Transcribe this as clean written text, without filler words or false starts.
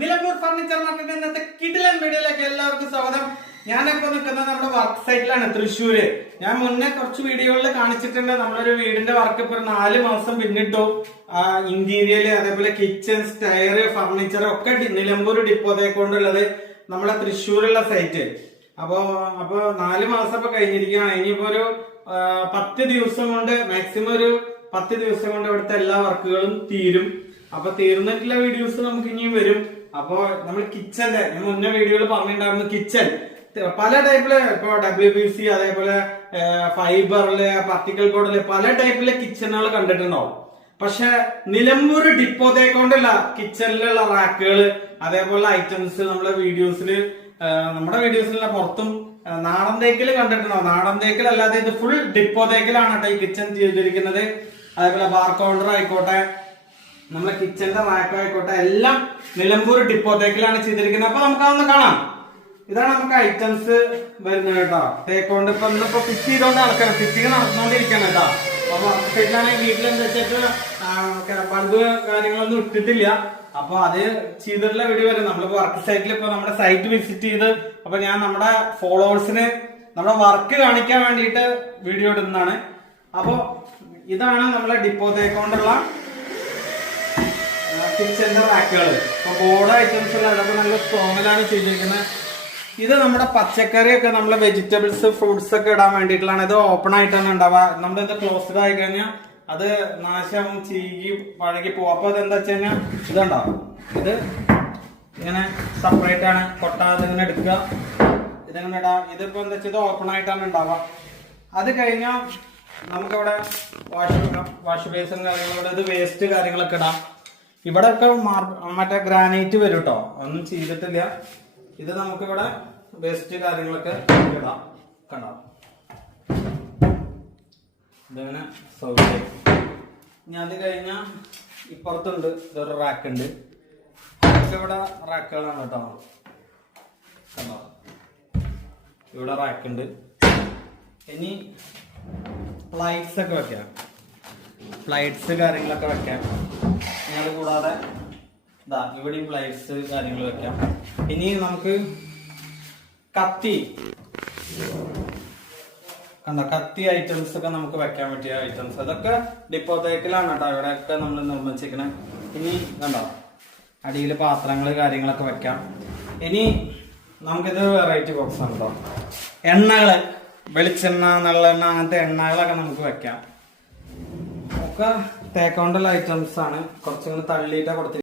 Nilambur furniture market ഇന്നത്തെ കിടിലൻ വീഡിയോയിലേക്ക് എല്ലാവർക്കും സ്വാഗതം. ഞാനിപ്പോ നിൽക്കുന്നത് നമ്മുടെ വർക്ക് സൈറ്റിലാണ്, തൃശ്ശൂര്. ഞാൻ മുന്നേ കുറച്ച് വീഡിയോകളിൽ കാണിച്ചിട്ടുണ്ട്. നമ്മളൊരു വീടിന്റെ വർക്ക് ഇപ്പൊ 4 മാസം പിന്നിട്ടു. ഇന്റീരിയല്, അതേപോലെ കിച്ചൺ, സ്റ്റയർ, ഫർണിച്ചർ ഒക്കെ നിലമ്പൂർ ഡിപ്പോതെ കൊണ്ടുള്ളത് നമ്മളെ തൃശ്ശൂരുള്ള സൈറ്റ്. അപ്പൊ 4 മാസം ഇപ്പൊ കഴിഞ്ഞിരിക്കുകയാണ്. ഇനിയിപ്പോ ഒരു 10 ദിവസം കൊണ്ട്, മാക്സിമം ഒരു 10 ദിവസം കൊണ്ട് ഇവിടുത്തെ എല്ലാ വർക്കുകളും തീരും. അപ്പൊ തീർന്നിട്ടുള്ള വീഡിയോസ് നമുക്ക് ഇനിയും വരും. അപ്പൊ നമ്മൾ കിച്ചന്റെ മുന്നേ വീഡിയോയിൽ പറഞ്ഞിട്ടുണ്ടായിരുന്നു. കിച്ചൺ പല ടൈപ്പില്, ഇപ്പൊ WPC, അതേപോലെ ഫൈബറില്, പാർട്ടിക്കൽ ബോർഡില് പല ടൈപ്പിലെ കിച്ചണുകൾ കണ്ടിട്ടുണ്ടാവും. പക്ഷെ നിലമ്പൂർ ഡിപ്പോതെ കൊണ്ടുള്ള കിച്ചണിലുള്ള റാക്കുകള്, അതേപോലെ ഐറ്റംസ് നമ്മുടെ വീഡിയോസിലുള്ള പുറത്തും നാടൻ തേക്കില് കണ്ടിട്ടുണ്ടാവും. നാടൻ തേക്കിൽ അല്ലാതെ ഇത് ഫുൾ ഡിപ്പോ തേക്കിലാണ് കേട്ടോ ഈ കിച്ചൺ ചെയ്തിരിക്കുന്നത്. അതേപോലെ ബാർ കൗണ്ടർ ആയിക്കോട്ടെ, നമ്മുടെ കിച്ചന്റെ റാക്ക് ആയിക്കോട്ടെ, എല്ലാം നിലമ്പൂർ ഡിപ്പോ തേക്കിലാണ് ചെയ്തിരിക്കുന്നത്. അപ്പൊ നമുക്ക് അതൊന്ന് കാണാം. ഇതാണ് നമുക്ക് ഐറ്റംസ് വരുന്നത് കേട്ടോ. തേക്കോണ്ട് ഇപ്പൊ ഫിറ്റ് ചെയ്തോണ്ട് നടക്കണം, ഫിറ്റിങ് നടന്നുകൊണ്ടിരിക്കണം കേട്ടോ. അപ്പൊ സൈറ്റിലാണെങ്കിൽ വീട്ടിലെന്താ വെച്ചിട്ട് ബൾബ് കാര്യങ്ങളൊന്നും ഇട്ടിട്ടില്ല. അപ്പൊ അത് ചെയ്തിട്ടുള്ള വീഡിയോ വരും. നമ്മളിപ്പോ വർക്ക് സൈറ്റിൽ ഇപ്പൊ നമ്മുടെ സൈറ്റ് വിസിറ്റ് ചെയ്ത്, അപ്പൊ ഞാൻ നമ്മുടെ ഫോളോവേഴ്സിന് നമ്മുടെ വർക്ക് കാണിക്കാൻ വേണ്ടിയിട്ട് വീഡിയോ ഇടുന്നതാണ്. അപ്പൊ ഇതാണ് നമ്മളെ ഡിപ്പോ തേക്കൊണ്ടുള്ള കിച്ചന്റെ റാക്കുകൾ. അപ്പൊ ബോർഡ് ഐറ്റംസ് അതൊക്കെ നല്ല സ്ട്രോങ്ങിലാണ് ചെയ്തിരിക്കുന്നത്. ഇത് നമ്മുടെ പച്ചക്കറിയൊക്കെ, നമ്മളെ വെജിറ്റബിൾസ്, ഫ്രൂട്ട്സ് ഒക്കെ ഇടാൻ വേണ്ടിയിട്ടുള്ളതാണ്. ഇത് ഓപ്പൺ ആയിട്ടാണ് ഉണ്ടാവുക. നമ്മളിത് ക്ലോസ്ഡ് ആയി കഴിഞ്ഞാൽ അത് നാശം, ചീകി, പഴകി പോകും. അപ്പൊ അതെന്താ വെച്ച് കഴിഞ്ഞാൽ ഇതുണ്ടാവും. ഇത് ഇങ്ങനെ സെപ്പറേറ്റ് ആണ്, കൊട്ടാതെ ഇങ്ങനെ എടുക്കുക, ഇതങ്ങനെ ഇടാം. ഇതിപ്പോ എന്താ വെച്ചാൽ ഇത് ഓപ്പൺ ആയിട്ടാണ് ഉണ്ടാവുക. അത് കഴിഞ്ഞാൽ നമുക്കിവിടെ വാഷ് ബേസും കാര്യങ്ങളും, ഇത് വേസ്റ്റ് കാര്യങ്ങളൊക്കെ ഇടാം. ഇവിടെ ഒക്കെ മറ്റേ ഗ്രാനൈറ്റ് വരും കേട്ടോ, ഒന്നും ചെയ്തിട്ടില്ല. ഇത് നമുക്കിവിടെ വേസ്റ്റ് കാര്യങ്ങളൊക്കെ ഇടാം. കണ്ടോ, ഇതങ്ങനെ സൗകര്യം. ഇനി അത് കഴിഞ്ഞാൽ ഇപ്പുറത്തുണ്ട് ഇതൊരു റാക്ക് ഉണ്ട്. ഇതൊക്കെ ഇവിടെ റാക്കുകളാണ് കേട്ടോ. കണ്ടോ, ഇവിടെ റാക്ക് ഉണ്ട്. ഇനി പ്ലൈറ്റ്സ് ഒക്കെ വെക്കാം, പ്ലൈറ്റ്സ് കാര്യങ്ങളൊക്കെ വെക്കാം. അത് കൂടാതെ ഇതാ ഇവിടെയും പ്ലൈറ്റ്സ് കാര്യങ്ങൾ വെക്കാം. ഇനി നമുക്ക് കത്തി, കണ്ടോ, കത്തി ഐറ്റംസ് ഒക്കെ നമുക്ക് വെക്കാൻ പറ്റിയ ഐറ്റംസ്, അതൊക്കെ ഡിപ്പോ തേക്കിലാണ് കേട്ടോ ഇവിടെയൊക്കെ നമ്മൾ നിർമ്മിച്ചിരിക്കണേ. ഇനി കണ്ടോ, അടിയിൽ പാത്രങ്ങൾ കാര്യങ്ങളൊക്കെ വെക്കാം. ഇനി നമുക്കിത് വെറൈറ്റി ബോക്സ് ആണ് കേട്ടോ. എണ്ണകള്, വെളിച്ചെണ്ണ, നല്ലെണ്ണ, അങ്ങനത്തെ എണ്ണകളൊക്കെ നമുക്ക് വെക്കാം. ഒക്കെ തേക്കൊണ്ടുള്ള ഐറ്റംസ് ആണ്. കുറച്ചുകൂടി തള്ളിയിട്ടാ കൊടുത്തിരിക്കുന്നത്.